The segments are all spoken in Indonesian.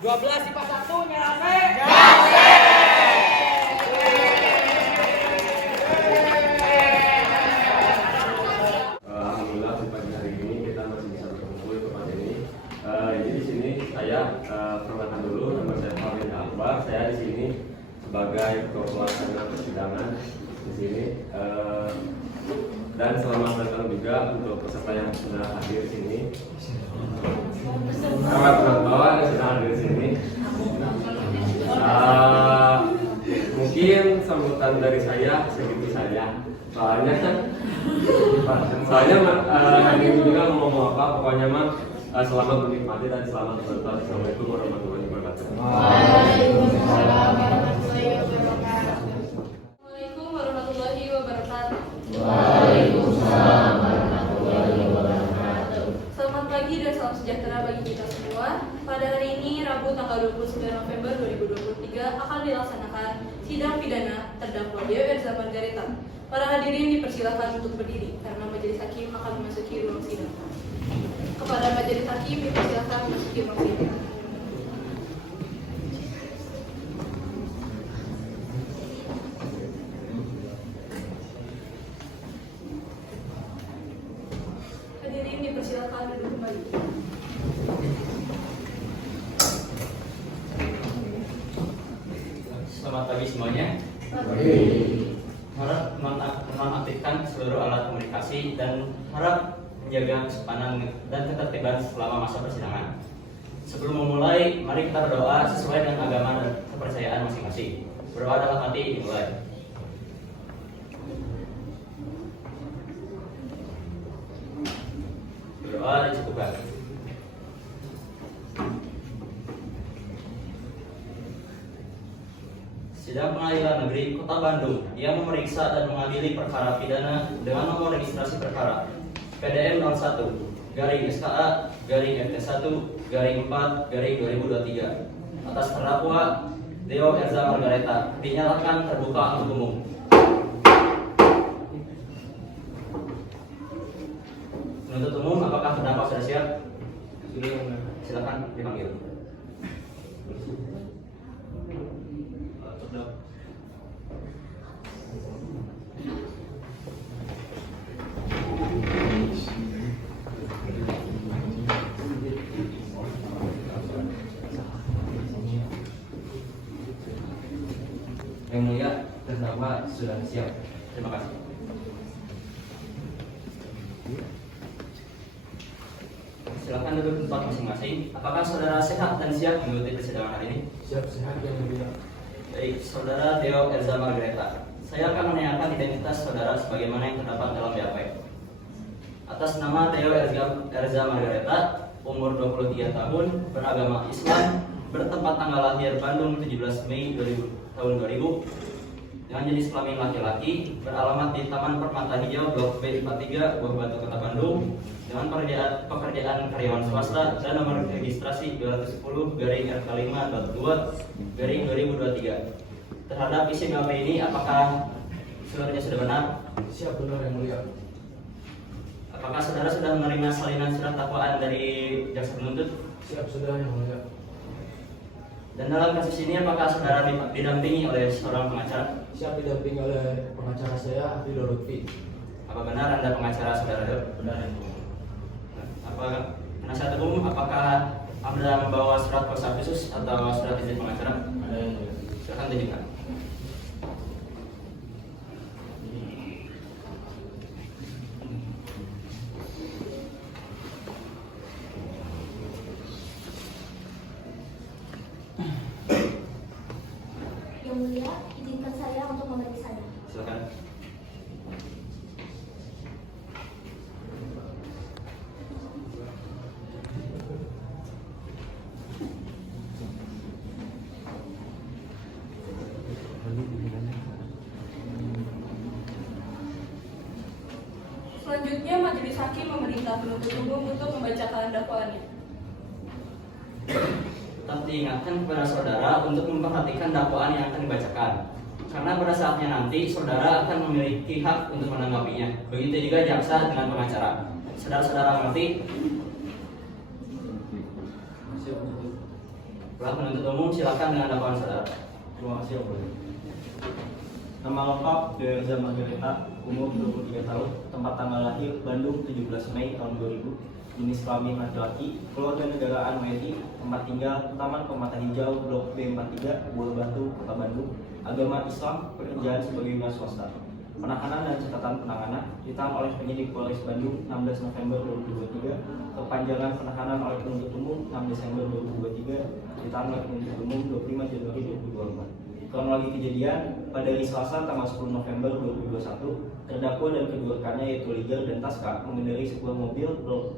12 IPA 1 nyerase. Alhamdulillah pagi hari ini kita masih bisa berkumpul di tempat ini. Jadi di sini saya perkenalkan dulu, nama saya Farid Akbar. Saya di sini sebagai pelaksana persidangan di sini. Dan selamat datang juga untuk peserta yang sudah hadir di sini. Selamat kawan-kawan yang sudah hadir di sini. Mungkin sambutan dari saya segitu saja. Soalnya hari ini juga mau ngomong apa, pokoknya mah selamat menikmati dan selamat berbuka. Assalamualaikum warahmatullahi wabarakatuh. Waalaikumsalam warahmatullahi wabarakatuh. Waalaikumsalam warahmatullahi wabarakatuh. Waalaikumsalam warahmatullahi wabarakatuh. Selamat pagi dan salam sejahtera bagi kita semua. Pada hari ini Rabu tanggal 29 November 2023 akan dilaksanakan sidang pidana terdakwa Deo Erza Margareta. Para hadirin dipersilakan untuk berdiri karena majelis hakim akan memasuki ruang sidang. Kepada majelis hakim dipersilakan memasuki ruang sidang. Hadirin dipersilakan duduk kembali. Selamat pagi semuanya. Harap menonaktifkan seluruh alat komunikasi dan harap menjaga kesopanan dan ketertiban selama masa persidangan. Sebelum memulai, mari kita berdoa sesuai dengan agama dan kepercayaan masing-masing. Berdoa dalam hati dimulai. Berdoa dicukupkan. Sidang Pengadilan Negeri Kota Bandung yang memeriksa dan mengadili perkara pidana dengan nomor registrasi perkara PDM 01 garing SKA garing FT1 garing 4 garing 2023 atas terdakwa Deo Erza Margareta dinyatakan terbuka untuk umum. Penuntut umum, apakah terdakwa sudah siap? Silakan dipanggil. Yang mulia, terdakwa sudah siap. Terima kasih. Silakan duduk di tempat masing-masing. Apakah saudara sehat dan siap mengikuti persidangan hari ini? Siap, sehat yang mulia. Baik, saudara Deo Erza Margareta. Saya akan menanyakan identitas saudara sebagaimana yang terdapat dalam BAP. Atas nama Deo Erza Margareta, umur 23 tahun, beragama Islam, bertempat tanggal lahir Bandung 17 Mei tahun 2000, dengan jenis kelamin laki-laki, beralamat di Taman Permata Hijau Blok B43 Buah Batu Kota Bandung, dengan pekerjaan karyawan swasta dan nomor registrasi 210 garing RK5 2 garing 2023. Terhadap isi BAP ini, apakah seluruhnya sudah benar? Siap, benar yang mulia. Apakah saudara sudah menerima salinan surat dakwaan dari jaksa penuntut? Siap, sudah yang mulia. Dan dalam kasus ini, apakah saudara didampingi oleh seorang pengacara? Siap, didampingi oleh pengacara saya, Ridho Lutfi. Apa benar Anda pengacara saudara? Benar yang mulia. Apa penasihat umum, apakah Anda membawa surat kuasa khusus atau surat izin pengacara? Ada yang mulia. Silakan tunjukkan. Yang mulia, izinkan saya untuk memeriksanya. Silakan. Selanjutnya majelis hakim memerintah penuntut umum untuk membacakan dakwaannya. Tetap diingatkan kepada saudara untuk memperhatikan dakwaan yang akan dibacakan. Karena pada saatnya nanti saudara akan memiliki hak untuk menanggapinya. Begitu juga jaksa dengan pengacara. Saudara-saudara mengerti? Bapak penuntut umum silakan dengan dakwaan saudara. Terima kasih yang mulia. Nama lengkap Deo Erza Margareta, umur 23 tahun, tempat tanggal lahir Bandung 17 Mei tahun 2000, jenis kelamin laki-laki, keluarga negaraan WNI, tempat tinggal Taman Permata Hijau, Blok B43, Buah Batu, Kota Bandung, agama Islam, pekerjaan sebagai wira swasta. Penahanan dan catatan penanganan ditahan oleh penyidik Polres Bandung 16 November 2023, perpanjangan penahanan oleh penuntut umum 6 Desember 2023, ditahan oleh penuntut umum 25 Januari 2024. Kronologi kejadian, pada hari Selasa tanggal 10 November 2021, terdakwa dan kedua rekannya yaitu Ligar dan Taska mengendarai sebuah mobil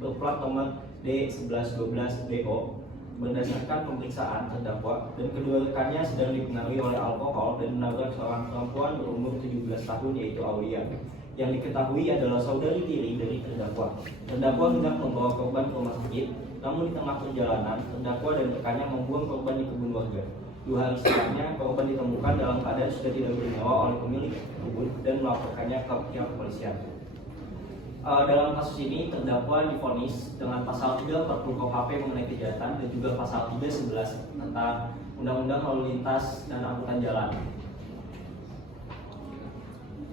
berplat nomor D1112BO. Berdasarkan pemeriksaan terdakwa dan kedua rekannya sedang dipengaruhi oleh alkohol dan menabrak seorang perempuan berumur 17 tahun yaitu Aulia, yang diketahui adalah saudari tiri dari terdakwa. Terdakwa hendak membawa korban ke rumah sakit, namun di tengah perjalanan terdakwa dan rekannya membuang korban di kebun warga. 2 hari setelahnya, korban ditemukan dalam keadaan sudah tidak bernyawa oleh pemilik kebun dan melaporkannya ke pihak kepolisian. Dalam kasus ini, terdakwa divonis dengan pasal 340 KUHP mengenai kejahatan dan juga pasal 311 tentang Undang-Undang Lalu Lintas dan Angkutan Jalan.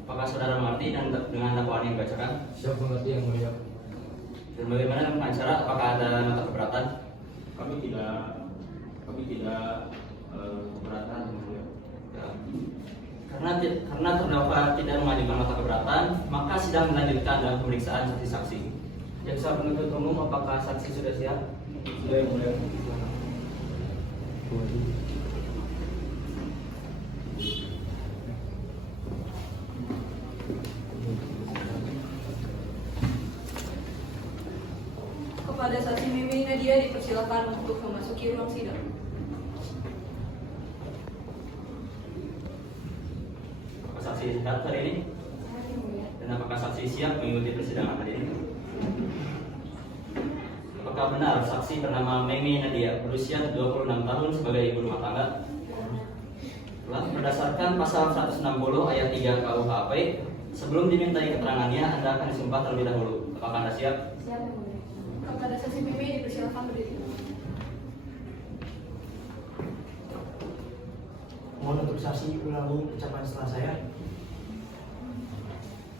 Apakah saudara mengerti dan dengan dakwaan yang dibacakan? Siap mengerti yang mulia. Dan bagaimana dengan pengacara? Apakah ada nota keberatan? Kami tidak keberatan yang mulia. Ya. Karena terdakwa tidak mengajukan nota keberatan, maka sidang melanjutkan dalam pemeriksaan saksi-saksi. Jaksa penuntut umum, apakah saksi sudah siap? Sudah yang mulia. Kepada saksi Mimi Nadia dipersilakan untuk memasuki ruang sidang. Apakah saksi siap hari ini? Dan apakah saksi siap mengikuti persidangan hari ini? Apakah benar saksi bernama Mimi Nadia berusia 26 tahun sebagai ibu rumah tangga? Berdasarkan pasal 160 ayat 3 KUHP, sebelum dimintai keterangannya, Anda akan disumpah terlebih dahulu. Apakah Anda siap? Siap yang mulia. Kepada saksi Mimi dipersilakan berdiri. Mohon untuk saksi ulangi ucapan setelah saya.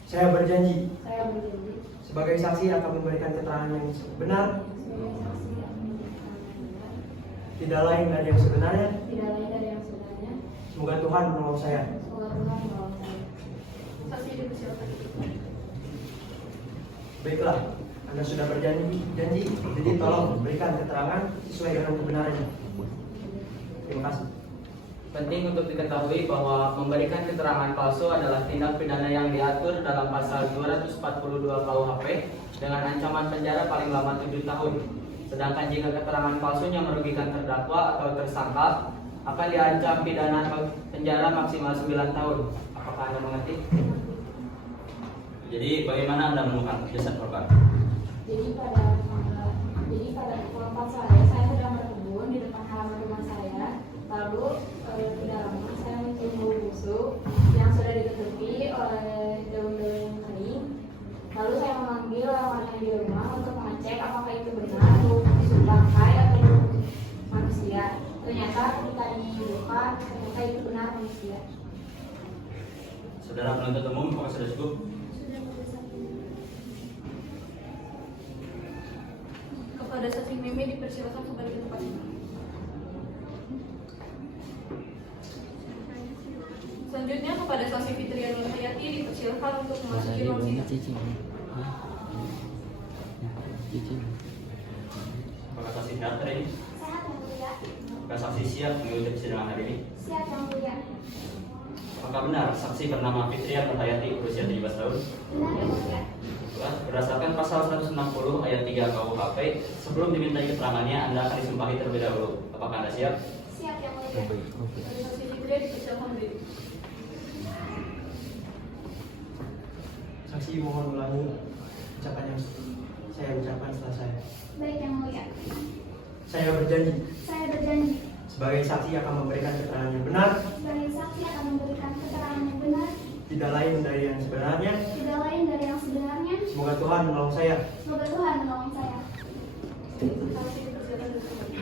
Saya berjanji Saya berjanji sebagai saksi akan memberikan keterangan yang benar, sebagai saksi akan memberikan keterangan yang benar, tidak lain dari yang sebenarnya. tidak lain dari yang sebenarnya. Semoga Tuhan menolong saya. Semoga Tuhan menolong saya. Saksi dipersilakan. Baiklah, Anda sudah berjanji, jadi tolong berikan keterangan sesuai dengan kebenarannya. Terima kasih. Penting untuk diketahui bahwa memberikan keterangan palsu adalah tindak pidana yang diatur dalam pasal 242 KUHP dengan ancaman penjara paling lama 7 tahun. Sedangkan jika keterangan palsunya merugikan terdakwa atau tersangka, akan diancam pidana penjara maksimal 9 tahun. Apakah Anda mengerti? Jadi bagaimana Anda menemukan jasad korban? Jadi pada kelompok saya sedang berkebun di depan halaman rumah saya. Lalu tidak lama saya mencium bau busuk yang sudah ditutupi oleh daun-daun yang kering. Lalu saya memanggil orang-orang yang di rumah untuk mengecek apakah itu benar bau busuk bangkai atau bau manusia. Ternyata ketika dibuka, ternyata itu benar manusia. Saudara penuntut umum, apakah sudah cukup? Sudah berusaha. Kepada saksi Mimi dipersilakan kembali ke tempat sidang. Selanjutnya kepada saksi Fitria Nur Hayati dipersilakan untuk memasuki ruang sidang. Apakah saksi siap hari ini? Sehat yang mulia. Apakah saksi siap mengikuti persidangan hari ini? Siap yang mulia. Apakah benar saksi bernama Fitria Nur Hayati berusia 17 tahun? Benar yang mulia. Berdasarkan pasal 160 ayat 3 KUHP, sebelum dimintai keterangannya, Anda akan disumpahi terlebih dahulu. Apakah Anda siap? Siap yang mulia. Kepada saksi Fitria dipersilakan berdiri. Saksi mohon ulangi ucapan yang saya ucapkan setelah saya. Baik yang mulia. Saya berjanji Saya berjanji sebagai saksi akan memberikan keterangan yang benar, sebagai saksi akan memberikan keterangan yang benar, tidak lain dari yang sebenarnya. tidak lain dari yang sebenarnya. Semoga Tuhan menolong saya. Semoga Tuhan menolong saya. Saksi dipersilakan duduk kembali.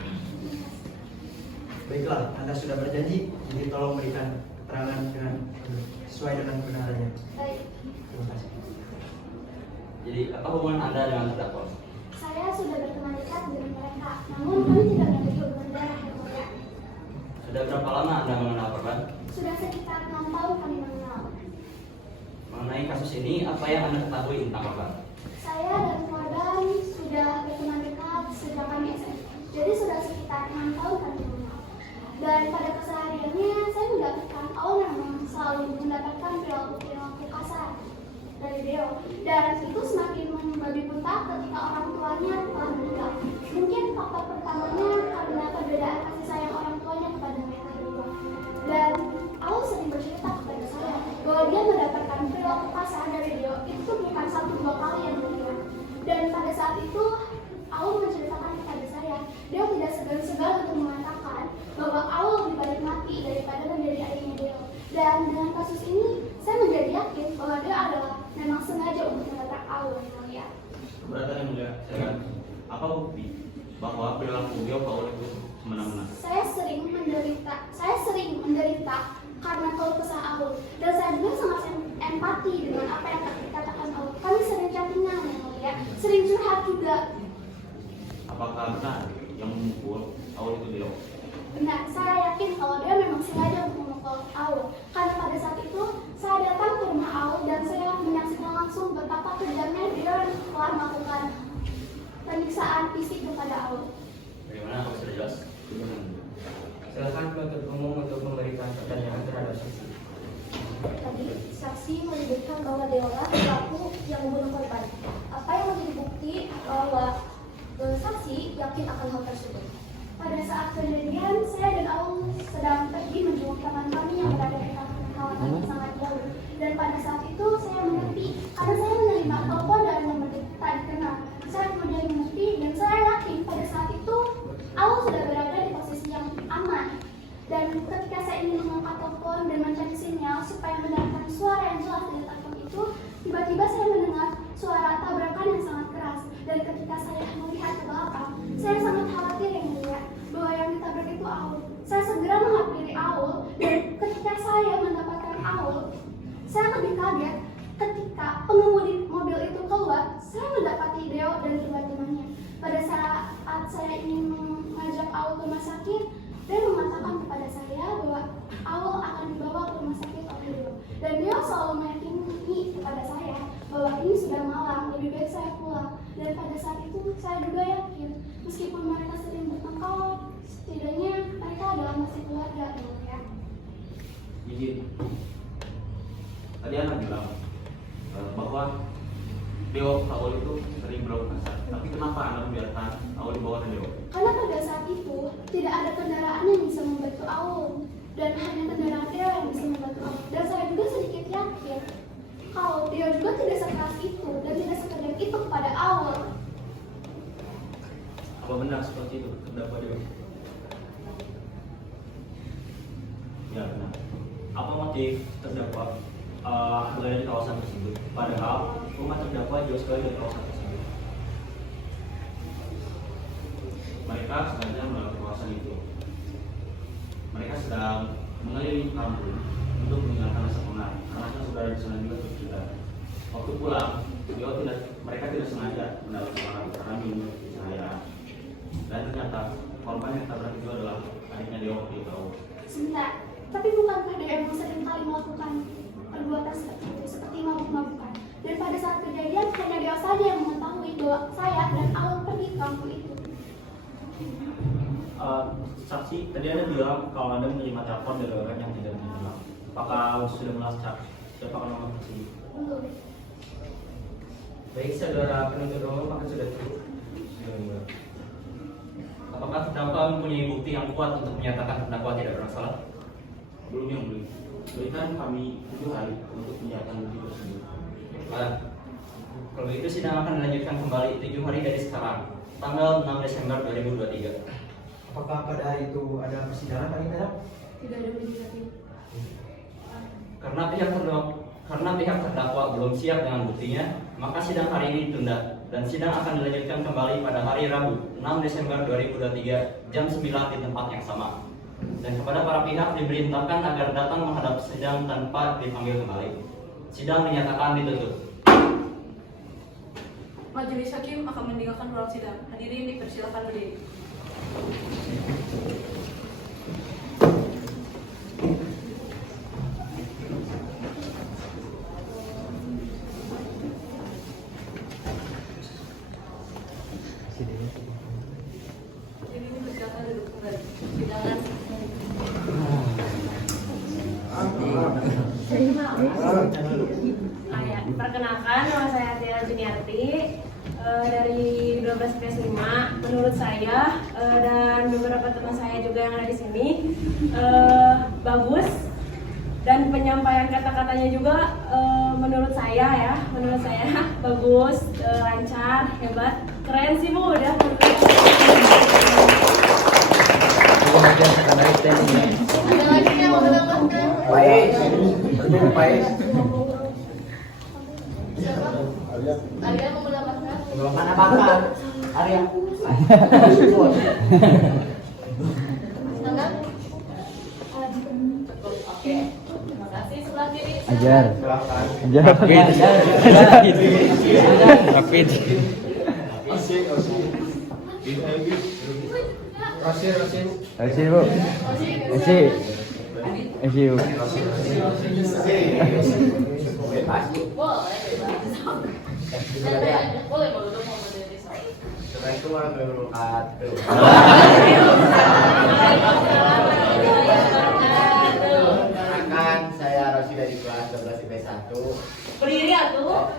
Baiklah, Anda sudah berjanji, jadi tolong berikan keterangan dengan sesuai dengan kebenarannya. Baik, Terima kasih. Jadi apa hubungan Anda dengan terdakwa? saya sudah berteman dekat dengan mereka, namun kami tidak memiliki hubungan darah yang mulia. Sudah berapa lama Anda mengenal korban? Sudah sekitar 6 tahun kami mengenal. Mengenai kasus ini, apa yang Anda ketahui tentang korban? Saya dan korban sudah berteman dekat sejak kami SMP. Jadi sudah sekitar 6 tahun kami mengenal. Dan pada kesehariannya saya mendapatkan Aul memang selalu mendapatkan perilaku kasar dari Deo. Dan itu semakin membabi buta ketika orang tuanya telah meninggal. Mungkin faktor pertamanya karena perbedaan kasih sayang orang tuanya kepada mereka berdua. Dan Aul sering bercerita kepada saya bahwa dia mendapatkan perilaku kasar dari Deo itu bukan 1-2 kali yang mulia. Dan pada saat itu Aul menceritakan kepada saya, Deo tidak segan-segan untuk mengatakan bahwa Aul lebih baik mati daripada menjadi ayahnya Deo. Dan dengan kasus ini, saya menjadi yakin bahwa Deo adalah memang sengaja untuk menabrak Aul yang mulia. Keberatan yang mulia, saya apa bukti bahwa perilaku Deo ke Aul itu semena-mena? Saya sering menderita karena keluh kesah Aul. Dan saya juga sangat empati dengan apa yang dikatakan Aul. Kami sering chattingan yang mulia, sering curhat juga. Apakah benar yang memukul Aul itu Deo? Benar, saya yakin kalau dia memang sengaja untuk memukul Aul. Karena pada saat itu, saya datang ke rumah Aul dan saya menyaksikan langsung betapa kejamnya dia telah melakukan penyiksaan fisik kepada Aul. Bagaimana? Apa sudah jelas? Silakan penuntut umum untuk memberikan pertanyaan terhadap saksi. Tadi, saksi menyebutkan bahwa Deola pelaku yang membunuh korban. Apa yang menjadi bukti bahwa saksi yakin akan hal tersebut? Pada saat kejadian, saya dan Aul sedang pergi menjenguk teman kami yang berada di kawasan yang sangat jauh. Dan pada saat itu saya mengerti, karena saya menerima telepon dari nomor tak dikenal. Saya kemudian mengerti dan saya yakin pada saat itu Aul sudah berada di posisi yang aman. Dan ketika saya ingin mengangkat telepon dan mencari sinyal supaya mendengarkan suara yang jelas dari telepon itu, tiba-tiba saya mendengar suara tabrakan yang sangat keras. Dan ketika saya melihat ke belakang, saya sangat khawatir yang mulia bahwa yang ditabrak itu Aul. Saya segera menghampiri Aul dan ketika saya mendapatkan Aul, saya lebih kaget ketika pengemudi mobil itu keluar. Saya mendapati Deo dan kedua temannya. Pada saat saya ingin mengajak Aul ke rumah sakit, dia mengatakan kepada saya bahwa Aul akan dibawa ke rumah sakit oleh Deo. Dan Deo selalu meyakini kepada saya bahwa ini sudah malam, lebih baik saya pulang. Dan pada saat itu saya juga yakin, meskipun mereka sering bertengkar, setidaknya mereka adalah masih keluarga, ya. Izin. Tadi Anda bilang bahwa Deo ke Aul itu sering berlaku kasar. Tapi kenapa Anda membiarkan Aul dibawa ke Deo? Karena pada saat itu tidak ada kendaraan yang bisa membantu Aul, dan hanya kendaraan Deo yang bisa membantu Aul. Dan saya juga sedikit yakin kalau Deo juga tidak sekeras itu dan tidak sekejam itu kepada Aul. Apa benar seperti itu terdakwa Deo? Ya benar. Apa motif terdakwa berada di kawasan tersebut? Padahal rumah terdakwa jauh sekali dari kawasan tersebut. Mereka sengaja melewati kawasan itu. Mereka sedang mengelilingi kampung untuk meninggalkan rasa penat. Karena saudara di sana juga bercerita. Waktu pulang, mereka tidak sengaja mendapat semangat karena minum cahaya. Dan ternyata korban yang tabrak itu adalah adiknya Deo di Tahu. Sebentar, tapi bukankah Deo yang sering kali melakukan perbuatan seperti itu, seperti mabuk-mabukan? Dan pada saat kejadian, hanya Deo saja yang mengetahui bahwa saya dan Aul pergi ke kampung itu. Saksi, tadi Anda bilang kalau Anda menerima telepon dari orang yang tidak dikenal. Apakah sudah melacak siapa nomor tersebut? Belum. Baik, saudara penuntut umum, maka sudah cukup. Apakah terdakwa mempunyai bukti yang kuat untuk menyatakan terdakwa tidak bersalah? Belum yang mulia. Berikan kami 7 hari untuk menyiapkan bukti tersebut. Kalau begitu sidang akan dilanjutkan kembali 7 hari dari sekarang, tanggal 6 Desember 2023. Apakah pada hari itu ada persidangan paling tidak? Tidak ada bukti. Karena pihak terdakwa belum siap dengan buktinya, maka sidang hari ini ditunda dan sidang akan dilanjutkan kembali pada hari Rabu 6 Desember 2023 jam 9 di tempat yang sama. dan kepada para pihak diperintahkan agar datang menghadap sidang tanpa dipanggil kembali. Sidang dinyatakan ditutup. Majelis Hakim akan meninggalkan ruang sidang. Hadirin dipersilakan berdiri. Hadirin dipersilakan duduk kembali. Sidangan. Perkenalkan, nama saya Tia Juniarti dari 12 PS 5. Menurut saya dan beberapa teman saya juga yang ada di sini bagus, dan penyampaian kata-katanya juga menurut saya bagus, lancar, hebat, keren sih Bu, udah. Ada lagi yang mau menambahkan? Baik. Baik. Siapa? Arya mau menambahkan? Mana bakal? Arya. Silakan. Cukup. Oke. Terima kasih. Sebelah kiri. Ajar. Silakan. Ajar. Rapid. Kasih Bu. Kasih. Kasih Bu. Boleh. Boleh mau duduk mau berdiri. Assalamualaikum warahmatullahi wabarakatuh. Perkenalkan, saya Rosi dari kelas 12 IPS 1. Berdiri atuh.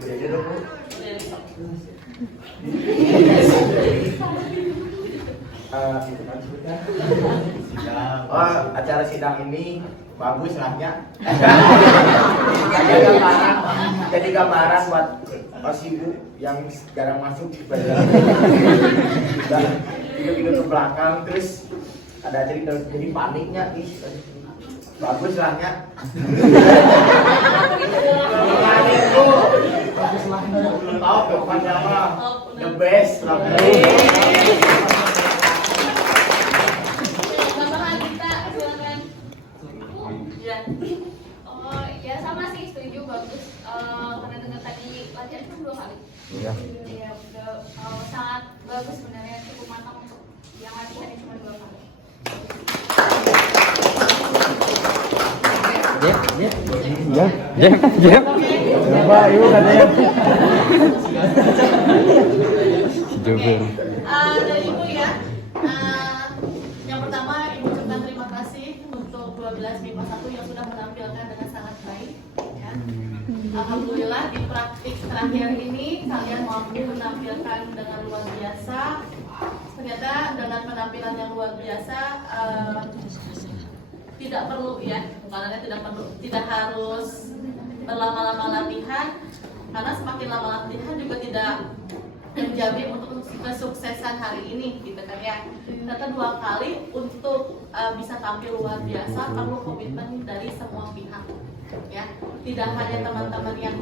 Berdiri dulu, Bu. Oh, acara sidang ini bagus lahnya. Jadi gambaran buat Ibu yang jarang masuk dan tidur ke belakang, terus ada cerita jadi paniknya nih. Bagus lahnya. Panik Bu. Bagus lahnya. Belum tahu kepannya apa. The best lah. Oh ya sama sih, setuju, bagus. Karena dengar tadi latihan kan 2 kali. Iya. Iya, udah sangat bagus sebenarnya, cukup matang untuk yang latihannya cuma 2 kali. Jep. Kenapa Ibu katanya? Jujur. Dari Ibu ya. Yang pertama Ibu ucapkan terima kasih untuk 12 MIPA 1 yang sudah menampilkan dengan sangat baik ya. Alhamdulillah di praktik terakhir ini kalian mampu menampilkan dengan luar biasa. Ternyata dengan penampilan yang luar biasa tidak perlu ya, karena tidak harus berlama-lama latihan, karena semakin lama latihan juga tidak menjamin untuk kesuksesan hari ini gitu kan ya. Ternyata 2 kali untuk bisa tampil luar biasa perlu komitmen dari semua pihak ya, tidak hanya teman-teman yang